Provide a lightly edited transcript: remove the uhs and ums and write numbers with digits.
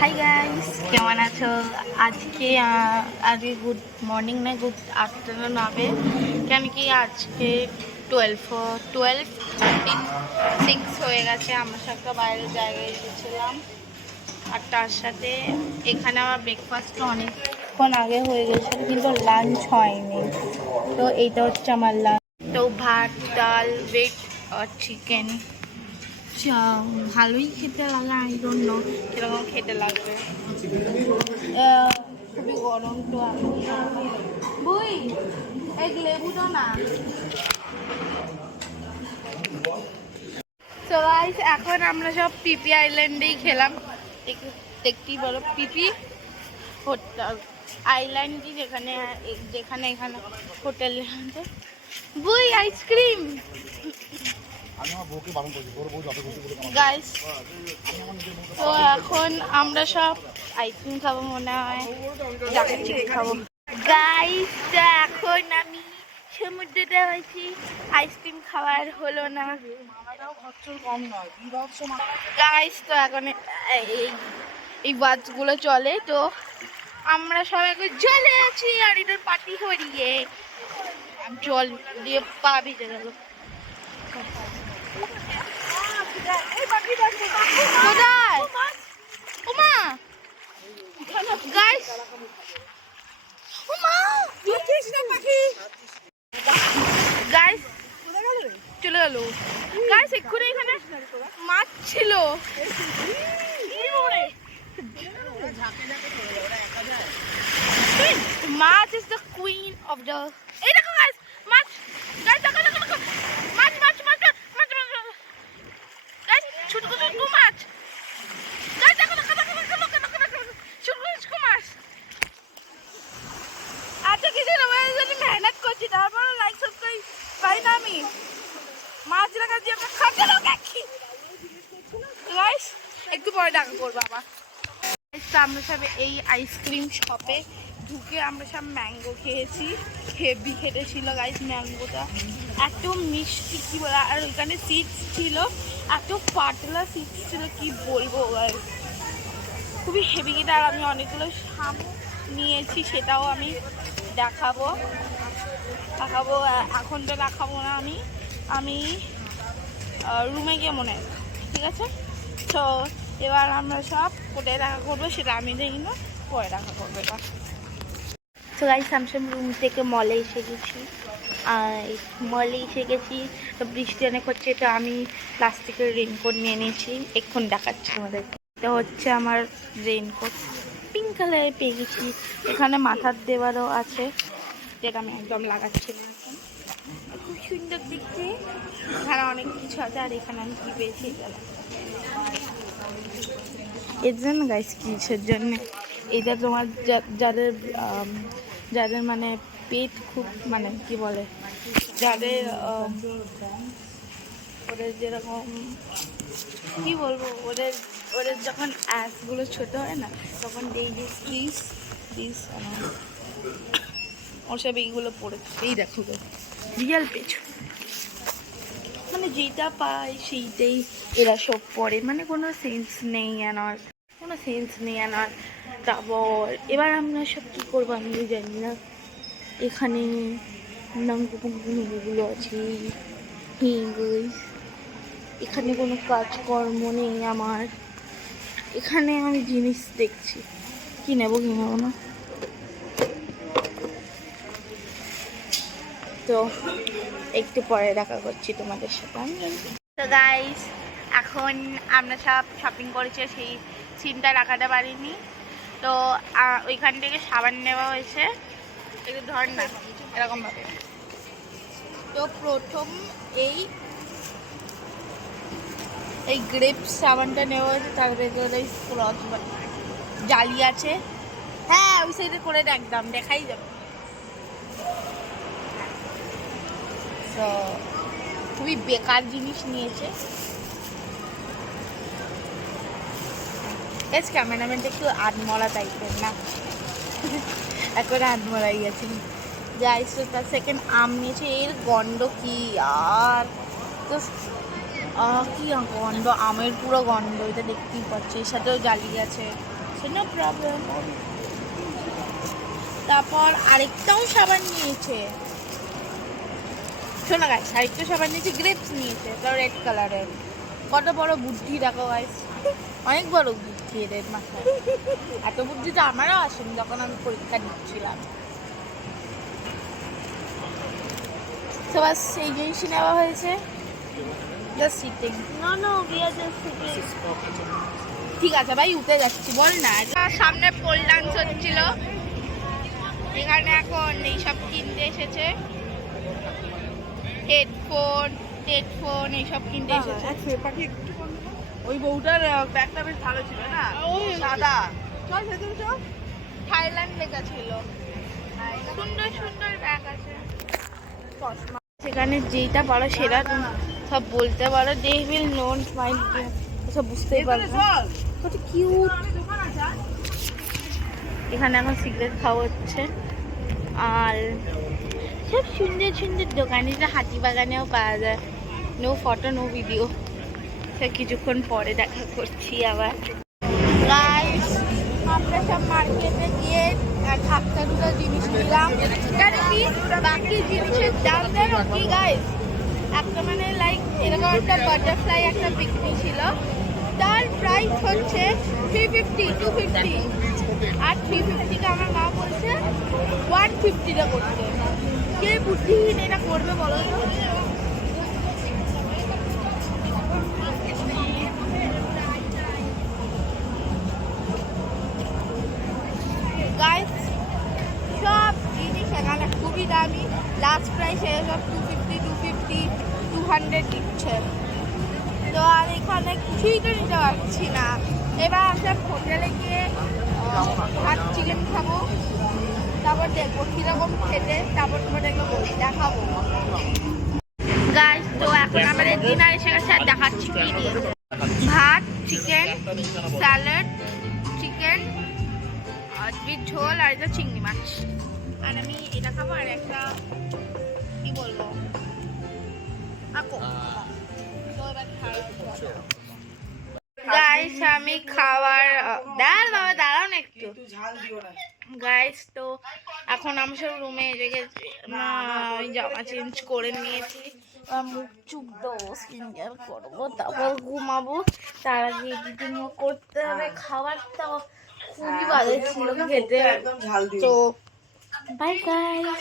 Hi guys, কেমন আছো? আজকে আজকে গুড মর্নিং না গুড আফটারনুন হবে, কেন কি আজকে 12:13 হয়ে গেছে। আমরা একটা বাইরের জায়গায় এসেছিলাম আর তার সাথে এখানে আমার ব্রেকফাস্টটা অনেকক্ষণ আগে হয়ে গেছিলো, কিন্তু লাঞ্চ হয়নি। তো এইটা হচ্ছে আমার লাঞ্চ। তো ভাত, ডাল, উইথ চিকেন। ভালোই খেতে লাগে, আই ডোন্ট নো কিরকম খেতে লাগবে। খুবই গরম, তো আমি বুই এক লেবুটা না। তো গাইস, এখন আমরা সব পিপি আইল্যান্ডেই খেলাম। দেখতেই বলো, পিপি হোটেল আইল্যান্ডই, যেখানে যেখানে এখানে হোটেল বুই আইসক্রিম গাইস। তো এখন আমরা সব আইসক্রিম খাবো মনে হয়, দেখাচ্ছি কি খাবো গাইস। তো এখন আমি সমুদ্রতে আছি, আইসক্রিম খাওয়ার হলো না গাইস। তো এখন এই বাসগুলো চলে, তো আমরা সবাই এখন জলে আছি আর এটার পার্টি করিয়ে জল দিয়ে পা ভিজে গেল। কোথায় ওমা গাইস, ওমা গাইস চলে গেল গাইস। এক্ষুনি এখানে মাছ ছিল। Maach is the queen of the, এই দেখো গাইস মাছ, গাইস দেখো দেখো দেখো মাছ মাছ মাছ মাছ গাইস, ছোট ছোট মাছ গাইস, দেখো দেখো দেখো দেখো দেখো দেখো ছোট ছোট মাছ। আচ্ছা কিছু না, আমি মেহনত করছি, তারপর লাইক সাবস্ক্রাইব পাই না আমি। মাছ রাখা দিয়ে আমরা খাতে লোক দেখি গাইস, একটু পরে দেখা করবো আবার। আমরা সব এই আইসক্রিম শপে ঢুকে আমরা সব ম্যাঙ্গো খেয়েছি, হেভি খেতেছিল গাইস ম্যাঙ্গোটা, এত মিষ্টি কি বলে। আর ওইখানে সিডস ছিল, এত পাতলা সিডস ছিল কি বলবো গাইস, খুবই হেভি খেতে। আর আমি অনেকগুলো শাম নিয়েছি, সেটাও আমি দেখাবো। এখন তো দেখাবো না, আমি রুমে গিয়ে মনে হয়, ঠিক আছে? তো এবার আমরা সব কোথায় দেখা করবো সেটা আমি দেখি না, পরে দেখা করবো এটা। তো গাইস, স্যামসাং রুম থেকে মলে এসে গেছি, তো বৃষ্টি অনেক হচ্ছে, তো আমি প্লাস্টিকের রেইনকোট নিয়ে নিয়েছি, এক্ষুনি দেখাচ্ছি তোমাদের। এটা হচ্ছে আমার রেইনকোট, পিঙ্ক কালারে পেয়ে গেছি। এখানে মাথার দেওয়ারও আছে, যেটা আমি একদম লাগাচ্ছি না এখন। খুব সুন্দর দেখতে, এখানে অনেক কিছু আছে। আর এখানে আমি কী পেয়েছি এর জন্য গাইস, কিসের জন্য এটা, তোমার যাদের যাদের মানে পেট খুব মানে কি বলে, যাদের ওদের যেরকম কি বলবো, ওদের ওদের যখন অ্যাসগুলো ছোট হয় না, তখন এই যে প্লিজ ওসব এইগুলো পড়েছে। এই দেখো রিয়াল পেজ, মানে যেটা পায় সেইটাই এরা সব পড়ে, মানে কোনো সেন্স নেই আনার। তারপর এবার আমরা সব কী করবো আমি জানি না। এখানে নাঙ্গুগুলো আছে, এখানে কোনো কাজকর্ম নেই আমার, এখানে আমি জিনিস দেখছি, কি নেবো না। তো একটু পরে দেখা করছি তোমাদের সাথে আমি। তো গাইস, এখন আমরা সব শপিং করেছি, সেই সিনটা রাখাতে পারিনি। তো ওইখান থেকে সাবান নেওয়া হয়েছে, একটু ধর না এরকমভাবে। তো প্রথম এই গ্রেপস সাবানটা নেওয়া হয়েছে, তার ভেতরে ক্রস জালি আছে। হ্যাঁ, ওই সাইডে করে একদম দেখাই যাবে। তো খুবই বেকার জিনিস নিয়েছে। ক্যামেরাম্যানটা একটু আধমরা টাইপের না, এখন আধমরাই গেছে। যাই, তার সেকেন্ড আম নিয়েছে, এর গন্ধ কি আর, তো কি গন্ধ, আমের পুরো গন্ধ, এটা দেখতেই পাচ্ছি। এর সাথেও জালি আছে, আছে, নো প্রবলেম। তারপর আরেকটাও সাবান নিয়েছে, শোনা গাইস, আরেকটা সাবান নিয়েছে, গ্রেপস নিয়েছে, তাও রেড কালারের। কত বড় বুদ্ধি দেখো গাইস, অনেক বড় বুদ্ধি এদের মাথায়। এত বুদ্ধি তো আমারও আসেনি যখন আমি পরীক্ষা দিচ্ছিলাম। তো বাস এই জিনিসই নেওয়া হয়েছে, জাস্ট সিটিং। ঠিক আছে ভাই, উঠে যাচ্ছি, বল না। সামনে পোল ডান্স হচ্ছিল, এখানে এখন এইসব কিনতে এসেছে, হেডফোন টেডফোন এইসব কিনতে এসেছে। ওই বউটার ব্যাগটা বেশ ভালো ছিল না, সাদা। চল ভেতরে চল। থাইল্যান্ড লেখা ছিল, সুন্দর সুন্দর ব্যাগ আছে। সেখানে যেটা পারো সেটা তুমি সব বলতে পারো, দে উইল নোট মাইন্ড, সব বুঝতেই পারবে। কত কিউট। এখানে এখন সিগারেট খাওয়া হচ্ছে, আর সব সুন্দর সুন্দর দোকান। এটা হাতিবাগানেও পাওয়া যায়। নো ফটো নো ভিডিও, সে কিছুক্ষণ পরে দেখা করছি আবার। গাইস, আমরা সব মার্কেটে গিয়ে একটা দুটো জিনিস নিলাম, কেন কি বাকি জিনিসের দাম জানো কি গাইস? একটা মানে লাইক এরকম একটা বাটারফ্লাই একটা বিক্রি ছিল, তার প্রাইস হচ্ছে 350 250, আর 350কে আমার মা বলছে 150টা করতে। কে বুদ্ধিহীন এটা করবে বলো তো? গাইস, সব জিনিস এখানে খুবই দামি, লাস্ট প্রাইস সব 250 200 দিচ্ছে। তো আর এখানে কিছুই তো নিতে পারছি না। এবার আমরা হোটেলে গিয়ে ভাত চিকেন খাবো, তারপর দেখবো কীরকম খেতে, তারপর তোমাদেরকে দেখাবো। গাইস, তো এখন আমাদের ডিনার এসে গেছে, আর দেখাচ্ছি কি দিয়েছে। ভাত, চিকেন, স্যালাড, চিকেন আর ঝোল, আর এটা চিংড়ি মাছ। আর আমি এটা খাবো, আর একটা কি বলবো, গাইস আমি খাবার বাবা দাঁড়াও না একটু। গাইস, তো এখন আমি সব রুমে গেছি, আমি জামা চেঞ্জ করে নিয়েছি, মুখ চুপ দেবো, স্কিন কেয়ার করবো, তারপর ঘুমাবো। তার আগে এডিটিংও করতে হবে। খাবারটা খুবই ভালো ছিল খেতে। তো বাই গাইস।